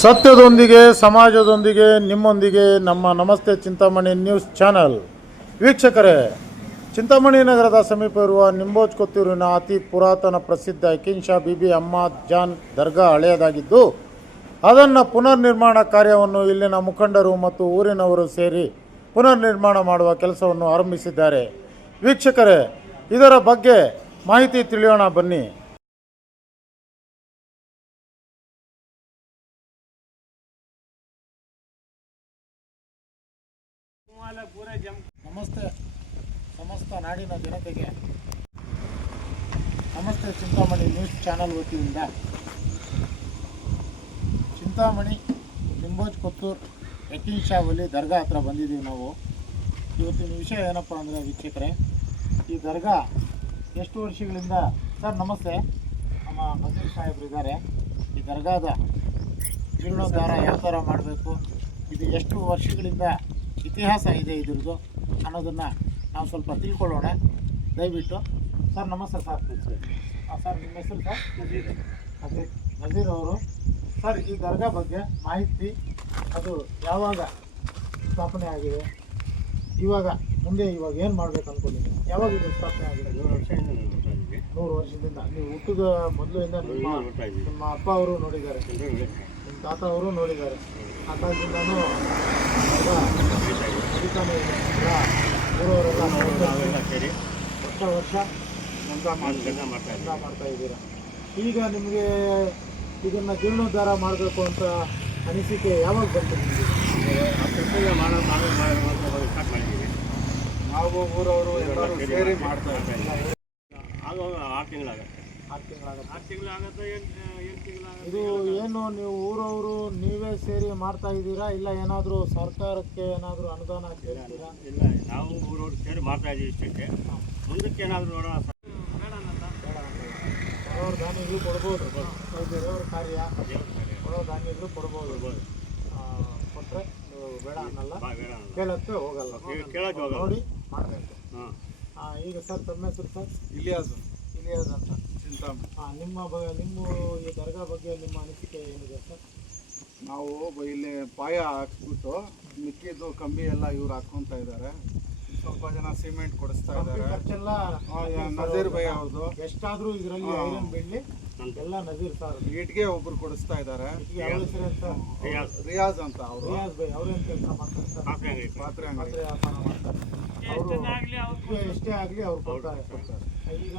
ಸತ್ಯದೊಂದಿಗೆ ಸಮಾಜದೊಂದಿಗೆ ನಿಮ್ಮೊಂದಿಗೆ ನಮ್ಮ ನಮಸ್ತೆ ಚಿಂತಾಮಣಿ ನ್ಯೂಸ್ ಚಾನಲ್ ವೀಕ್ಷಕರೇ, ಚಿಂತಾಮಣಿ ನಗರದ ಸಮೀಪ ಇರುವ ನಿಂಬೋಜ್ ಕೊತ್ತೂರಿನ ಅತಿ ಪುರಾತನ ಪ್ರಸಿದ್ಧ ಯಕೀನ್ ಶಾ ಬೀಬಿ ಅಹ್ಮದ್ ಜಾನ್ ದರ್ಗಾ ಹಳೆಯದಾಗಿದ್ದು ಅದನ್ನು ಪುನರ್ ನಿರ್ಮಾಣ ಕಾರ್ಯವನ್ನು ಇಲ್ಲಿನ ಮುಖಂಡರು ಮತ್ತು ಊರಿನವರು ಸೇರಿ ಪುನರ್ ನಿರ್ಮಾಣ ಮಾಡುವ ಕೆಲಸವನ್ನು ಆರಂಭಿಸಿದ್ದಾರೆ. ವೀಕ್ಷಕರೇ, ಇದರ ಬಗ್ಗೆ ಮಾಹಿತಿ ತಿಳಿಯೋಣ ಬನ್ನಿ. ನಮಸ್ತೆ ಸಮಸ್ತ ನಾಡಿನ ಜನತೆಗೆ ನಮಸ್ತೆ. ಚಿಂತಾಮಣಿ ನ್ಯೂಸ್ ಚಾನಲ್ ವತಿಯಿಂದ ಚಿಂತಾಮಣಿ ನಿಂಬೋಜ್ ಕೊತ್ತೂರು ಯಕೀನ್ ಶಾ ವಲಿ ದರ್ಗಾ ಹತ್ರ ಬಂದಿದ್ದೀವಿ ನಾವು. ಇವತ್ತಿನ ವಿಷಯ ಏನಪ್ಪ ಅಂದರೆ ವೀಕ್ಷಕರೇ, ಈ ದರ್ಗಾ ಎಷ್ಟು ವರ್ಷಗಳಿಂದ ಸರ್ ನಮಸ್ತೆ, ನಮ್ಮ ನಜೀರ್ ಸಾಹೇಬ್ರು ಇದ್ದಾರೆ. ಈ ದರ್ಗಾದ ಜೀರ್ಣೋದ್ಧಾರ ಯಾವ ಥರ ಮಾಡಬೇಕು, ಇದು ಎಷ್ಟು ವರ್ಷಗಳಿಂದ ಇತಿಹಾಸ ಇದೆ ಇದ್ರದ್ದು ಅನ್ನೋದನ್ನು ನಾವು ಸ್ವಲ್ಪ ತಿಳ್ಕೊಳ್ಳೋಣ ದಯವಿಟ್ಟು. ಸರ್ ನಮಸ್ತೆ ಸರ್. ಸರ್ ನಿಮ್ಮ ಹೆಸರು ಸರ್? ನಜೀರ್ ಅವರು. ಸರ್, ಈ ದರ್ಗಾ ಬಗ್ಗೆ ಮಾಹಿತಿ, ಅದು ಯಾವಾಗ ಸ್ಥಾಪನೆ ಆಗಿದೆ, ಇವಾಗ ಏನು ಮಾಡ್ಬೇಕು ಅಂದ್ಕೊಂಡಿದ್ದೀನಿ, ಯಾವಾಗ ಇದು ಸ್ಥಾಪನೆ ಆಗಿದೆ? 100 ವರ್ಷದಿಂದ. ನೀವು ಹುಟ್ಟಿದ ಮೊದಲಿಂದ ನಿಮ್ಮ ಅಪ್ಪ ಅವರು ನೋಡಿದ್ದಾರೆ, ನಿಮ್ಮ ತಾತ ಅವರು ನೋಡಿದ್ದಾರೆ. ಆ ಕಾಲದಿಂದನೂ ನಡೀತಾನೆ ಇದೆ. ಊರವರೆಲ್ಲ ಸೇರಿ ವರ್ಷ ಮಾಡ್ತಾ ಇದ್ದೀರಾ. ಈಗ ನಿಮಗೆ ಇದನ್ನು ಜೀರ್ಣೋದ್ಧಾರ ಮಾಡಬೇಕು ಅಂತ ಅನಿಸಿಕೆ ಯಾವಾಗ ಬಂತು? ನಾವು ಊರವರು ಎಲ್ಲರೂ ಸೇರಿ ಮಾಡ್ತಾ ಇದ್ದೀವಿ. 6 ತಿಂಗಳಾಗುತ್ತೆ. ಇದು ಏನು ನೀವು ಊರವರು ನೀವೇ ಸೇರಿ ಮಾಡ್ತಾ ಇದ್ದೀರಾ, ಇಲ್ಲ ಏನಾದರೂ ಸರ್ಕಾರಕ್ಕೆ ಏನಾದರೂ ಅನುದಾನ ಸೇರ್ತೀರಾ? ಇಲ್ಲ, ನಾವು ಊರವರು ಸೇರಿ ಮಾಡ್ತಾ ಇದ್ದೀವಿ ಇಷ್ಟಕ್ಕೆ. ಮುಂದಕ್ಕೆ ಏನಾದರೂ ನೋಡೋಣ. ಬಡವರ ಧಾನ್ಯಗಳು ಕೊಡ್ಬೋದು, ದೇವರ ಕಾರ್ಯ ಬಡವರ ಧಾನ್ಯಗಳು ಕೊಡ್ಬೋದು. ಕೊಟ್ಟರೆ ನೀವು ಬೇಡ ಅನ್ನಲ್ಲ, ಕೇಳಕ್ಕೆ ಹೋಗಲ್ಲ, ನೋಡಿ ಮಾಡಬೇಕು. ಈಗ ಸರ್ ತಮ್ಮ ಹೆಸರು ಸರ್? ಇಲಿಯಾಸ್ ಅಂತ ಚಿಂತಾಮಣಿ. ನಿಮ್ಮ ಈ ದರ್ಗಾ ಬಗ್ಗೆ ನಿಮ್ಮ ಅನಿಸಿಕೆ ಏನಿದೆ ಸರ್? ನಾವು ಇಲ್ಲಿ ಪಾಯ ಹಾಕ್ಸ್ಬಿಟ್ಟು ಮಿಕ್ಕಿದ್ದು ಕಂಬಿ ಎಲ್ಲ ಇವ್ರು ಹಾಕ್ಕೊಂತ ಇದ್ದಾರೆ. ಸ್ವಲ್ಪ ಜನ ಸಿಮೆಂಟ್ ಕೊಡಿಸ್ತಾ ಇದ್ದಾರೆ. ಖರ್ಚೆಲ್ಲ ನಜೀರ್ ಭೈ ಅವ್ರದ್ದು. ಎಷ್ಟಾದ್ರೂ ಇದರಲ್ಲಿ ಐರನ್ ಬೆಳ್ಳಿ ಎಲ್ಲ ನಜೀರ್ ಸರ್. ಇಟ್ಗೆ ಒಬ್ರು ಕೊಡಿಸ್ತಾ ಇದ್ದಾರೆ. ರಿಯಾಜ್ ಅಂತ ಅವರು. ರಿಯಾಜ್ ಭೈ ಅವ್ರೇನು ಕೆಲಸ ಮಾಡ್ತಾರೆ ಸರ್? ಪಾತ್ರೆ ವ್ಯಾಪಾರ ಮಾಡ್ತಾರೆ. ಎಷ್ಟೇ ಆಗಲಿ ಅವ್ರು ಕೊಡ್ತಾರೆ. ಈಗ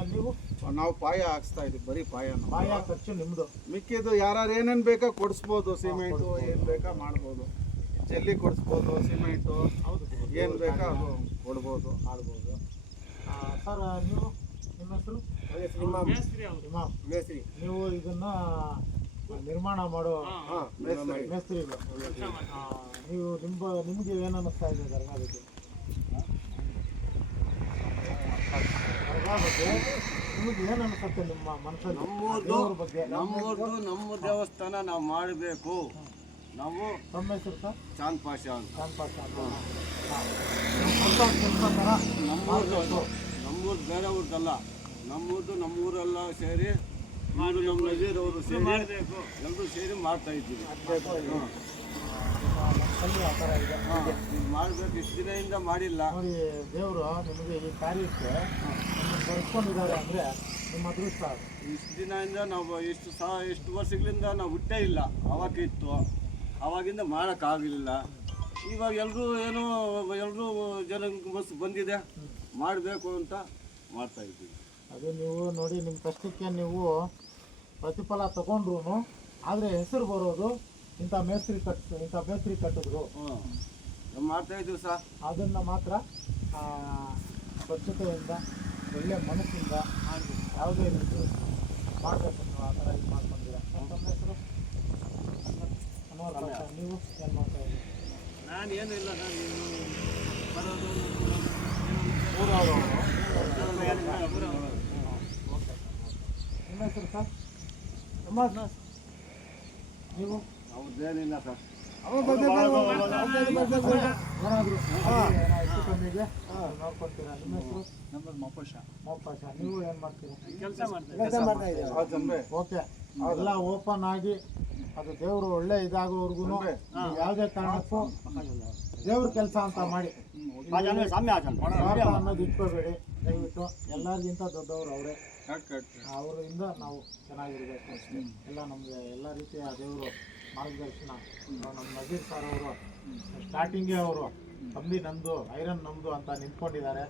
ನಾವು ಪಾಯ ಹಾಕ್ಸ್ತಾ ಇದೀವಿ, ಬರೀ ಪಾಯ ಖರ್ಚು ನಿಮ್ದು. ಮಿಕ್ಕಿದ್ದು ಯಾರು ಏನೇನು ಬೇಕಾ ಕೊಡಿಸ್ಬೋದು. ಸಿಮೆಂಟು ಏನು ಬೇಕಾ ಮಾಡ್ಬೋದು, ಜಲ್ಲಿ ಕೊಡಿಸ್ಬೋದು, ಸಿಮೆಂಟು ಏನು ಬೇಕಾ ಅದು ಕೊಡ್ಬೋದು, ಮಾಡ್ಬೋದು. ಸರ್ ನಿಮ್ಮ ಹೆಸರು? ಮೇಸ್ತ್ರಿ. ನೀವು ಇದನ್ನ ನಿರ್ಮಾಣ ಮಾಡೋ ಮೇಸ್ತ್ರಿಗಳು. ನೀವು ನಿಮಗೆ ಏನು ಅನ್ನಿಸ್ತಾ ಇದೆ ದರ್ಗಾ ಬಗ್ಗೆ? ನಿಮಗೆ ಏನು ಅನ್ಸುತ್ತೆ ನಿಮ್ಮ ಮನಸ್ಸಲ್ಲಿ? ನಮ್ಮ ದೇವಸ್ಥಾನ ನಾವು ಮಾಡಬೇಕು. ನಾವು ತಮ್ಮ ಹೆಸರು ಸರ್? ಚಾಂದ್ ಪಾಷಾ ಅಂತ. ನಮ್ಮೂರು ಬೇರೆ ಊರ್ದಲ್ಲ, ನಮ್ಮೂರೆಲ್ಲ ಸೇರಿ ನಮ್ಮ ನಜೀರ್ ಅವರು ಸೇರಿ ಎಲ್ಲರೂ ಸೇರಿ ಮಾಡ್ತಾ ಇದ್ದೀವಿ. ಮಾಡಬೇಕು. ಇಷ್ಟು ದಿನದಿಂದ ಮಾಡಿಲ್ಲ. ನೋಡಿ, ದೇವರು ನಿಮಗೆ ಈ ಕಾರ್ಯಕ್ಕೆ ಕಳ್ಸ್ಕೊಂಡಿದ್ದಾರೆ ಅಂದರೆ ನಿಮ್ಮ ಅದೃಷ್ಟ. ಇಷ್ಟು ದಿನದಿಂದ ನಾವು ಇಷ್ಟು ವರ್ಷಗಳಿಂದ ನಾವು ಹುಟ್ಟೇ ಇಲ್ಲ. ಅವಾಗಿತ್ತು, ಅವಾಗಿಂದ ಮಾಡೋಕ್ಕಾಗಲಿಲ್ಲ. ಇವಾಗ ಎಲ್ಲರೂ ಜನ ಬಸ್ ಬಂದಿದೆ, ಮಾಡಬೇಕು ಅಂತ ಮಾಡ್ತಾ ಇದ್ದೀವಿ. ಅದು ನೀವು ನೋಡಿ, ನಿಮ್ಮ ಕಷ್ಟಕ್ಕೆ ನೀವು ಪ್ರತಿಫಲ ತಗೊಂಡ್ರು, ಆದರೆ ಹೆಸರು ಬರೋದು ಇಂಥ ಮೇಸ್ತ್ರಿ ಕಟ್ಟಿದ್ರು ಮಾಡ್ತಾ ಇದ್ದೀವಿ ಸರ್. ಅದನ್ನು ಮಾತ್ರ ಸ್ವಚ್ಛತೆಯಿಂದ ಒಳ್ಳೆ ಮನಸ್ಸಿಂದ ಯಾವುದೇ ರೀತಿ ಮಾಡಬೇಕು. ನೀವು ಆ ಥರ ಇದು ಮಾಡ್ಕೊಂಡಿದ್ದೀರಾ. ತಮ್ಮ ಹೆಸರು? ನೀವು ಏನು ಮಾಡ್ತಾ ಇದ್ದೀರಿ? ನಾನು ಏನೂ ಇಲ್ಲ ಸರ್. ಬರೋದು ನಿಮ್ಮ ಹೆಸರು ಸರ್? ನೀವು? ಅವ್ರದ್ದೇನಿಲ್ಲ ಸರ್. ಹೆಚ್ಚು ಕಮ್ಮಿಗೆ ನೋಡ್ಕೊಳ್ತೀರಾ? ನಿಮ್ಮ ಹೆಸರು? ನಮ್ಮದು ಮೊಪ್ಪಶಾ. ನೀವು ಏನು ಮಾಡ್ತೀರಾ? ಕೆಲಸ ಮಾಡ್ತಾ ಇದ್ದೀವಿ. ಓಕೆ, ಎಲ್ಲ ಓಪನ್ ಆಗಿ ಅದು ದೇವರು ಒಳ್ಳೆ ಇದಾಗೋವರೆಗೂ ಯಾವುದೇ ಕಾರಣಕ್ಕೂ ದೇವ್ರ ಕೆಲಸ ಅಂತ ಮಾಡಿ ಸ್ವಾರ್ಥ ಅನ್ನೋದು ಇಟ್ಕೋಬೇಡಿ ದಯವಿಟ್ಟು. ಎಲ್ಲರಿಗಿಂತ ದೊಡ್ಡವರು ಅವರೇ, ಅವರಿಂದ ನಾವು ಚೆನ್ನಾಗಿರ್ಬೇಕು ಅಷ್ಟೇ. ಎಲ್ಲ ನಮಗೆ ಎಲ್ಲ ರೀತಿಯ ದೇವರು ಮಾರ್ಗದರ್ಶನ. ನಮ್ಮ ನಜೀರ್ ಸರ್ ಅವರು ಸ್ಟಾರ್ಟಿಂಗೇ ಅವರು ಕಂಬಿ ನಮ್ಮದು, ಐರನ್ ನಮ್ಮದು ಅಂತ ನಿಂತ್ಕೊಂಡಿದ್ದಾರೆ.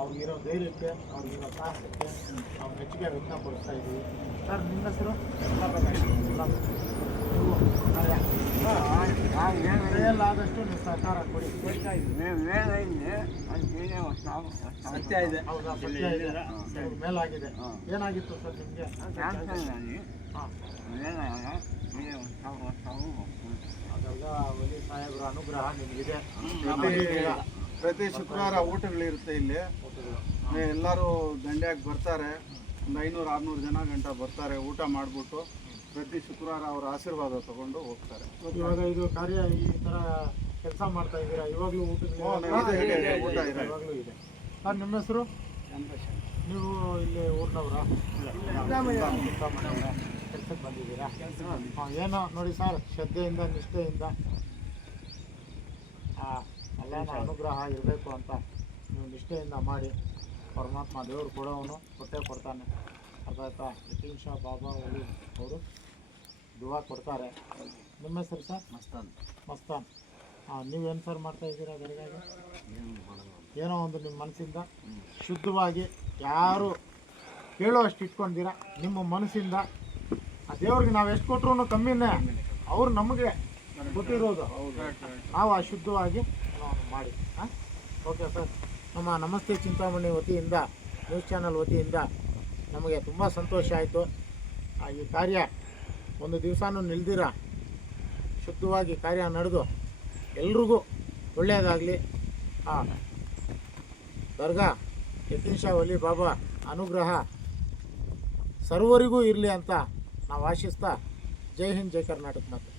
ಅವ್ರಿಗಿರೋ ಧೈರ್ಯಕ್ಕೆ, ಅವ್ರಿಗಿರೋ ಸಾಹಸಕ್ಕೆ ನಾವು ಮೆಚ್ಚುಗೆ ವ್ಯಕ್ತಪಡಿಸ್ತಾ ಇದ್ದೀವಿ. ಸರ್ ನಿಮ್ಮ ಹೆಸರು? ಕೈಯಲ್ಲಾದಷ್ಟು ನೀವು ಸಹಕಾರ ಕೊಡಿ. ಸತ್ಯ ಇದೆ. ಹೌದಾ? ಸತ್ಯ ಇದೆ, ಮೇಲಾಗಿದೆ. ಏನಾಗಿತ್ತು ಸರ್ ನಿಮಗೆ? ಅದೆಲ್ಲ ಒಲಿ ಸಾಹೇಬ್ರ ಅನುಗ್ರಹ ನಿಮಗಿದೆ. ಪ್ರತಿ ಶುಕ್ರವಾರ ಊಟಗಳಿರುತ್ತೆ ಇಲ್ಲಿ. ಎಲ್ಲರೂ ದಂಡ್ಯಾಗಿ ಬರ್ತಾರೆ, ಒಂದು 500-600 ಜನ ಗಂಟ ಬರ್ತಾರೆ. ಊಟ ಮಾಡಿಬಿಟ್ಟು ಪ್ರತಿ ಶುಕ್ರವಾರ ಅವ್ರ ಆಶೀರ್ವಾದ ತಗೊಂಡು ಹೋಗ್ತಾರೆ. ಇವಾಗ ಇದು ಕಾರ್ಯ ಈ ಥರ ಕೆಲಸ ಮಾಡ್ತಾ ಇದ್ದೀರಾ? ಇವಾಗಲೂ ಊಟ ಇದೆ. ಇವಾಗಲೂ ಇದೆ. ಸರ್ ನಿಮ್ಮ ಹೆಸರು? ನೀವು ಇಲ್ಲಿ ಊರಿನವರ ಕೆಲಸಕ್ಕೆ ಬಂದಿದ್ದೀರಾ? ಏನೋ ನೋಡಿ ಸರ್, ಶ್ರದ್ಧೆಯಿಂದ ನಿಷ್ಠೆಯಿಂದ ಅಲ್ಲನ ಅನುಗ್ರಹ ಇರಬೇಕು ಅಂತ ನೀವು ನಿಷ್ಠೆಯಿಂದ ಮಾಡಿ, ಪರಮಾತ್ಮ ದೇವರು ಕೊಡೋವನು ಕೊಟ್ಟೇ ಕೊಡ್ತಾನೆ. ಅದಾಯ್ತಾ? ಯತೀನ್ ಶಾ ಬಾಬಾ ಒಲಿ ಅವರು ದುವಾ ಕೊಡ್ತಾರೆ. ನಿಮ್ಮ ಹೆಸರು ಸರ್? ಮಸ್ತಾನ್. ನೀವೇನು ಸರ್ ಮಾಡ್ತಾ ಇದ್ದೀರಾ ದರ್ಗಾಗೆ? ಏನೋ ಒಂದು ನಿಮ್ಮ ಮನಸ್ಸಿಂದ ಶುದ್ಧವಾಗಿ, ಯಾರು ಕೇಳೋ ಅಷ್ಟು ಇಟ್ಕೊಂಡಿದ್ದೀರಾ ನಿಮ್ಮ ಮನಸ್ಸಿಂದ. ಆ ದೇವ್ರಿಗೆ ನಾವು ಎಷ್ಟು ಕೊಟ್ಟರು ಕಮ್ಮಿನೇ, ಅವ್ರು ನಮಗೆ ಗೊತ್ತಿರೋದು. ನಾವು ಅಶುದ್ಧವಾಗಿ ನಾವು ಮಾಡಿ. Okay sir. ನಮ್ಮ ನಮಸ್ತೆ ಚಿಂತಾಮಣಿ ವತಿಯಿಂದ, ನ್ಯೂಸ್ ಚಾನಲ್ ವತಿಯಿಂದ ನಮಗೆ ತುಂಬ ಸಂತೋಷ ಆಯಿತು. ಈ ಕಾರ್ಯ ಒಂದು ದಿವಸನೂ ನಿಲ್ದಿರ ಶುದ್ಧವಾಗಿ ಕಾರ್ಯ ನಡೆದು ಎಲ್ರಿಗೂ ಒಳ್ಳೆಯದಾಗಲಿ. ದರ್ಗಾ ಯತೀನ್ ಶಾ ವಲಿ ಬಾಬಾ ಅನುಗ್ರಹ ಸರ್ವರಿಗೂ ಇರಲಿ ಅಂತ ನಾವು ಆಶಿಸ್ತಾ, ಜೈ ಹಿಂದ್, ಜೈ ಕರ್ನಾಟಕ ಮಾತು.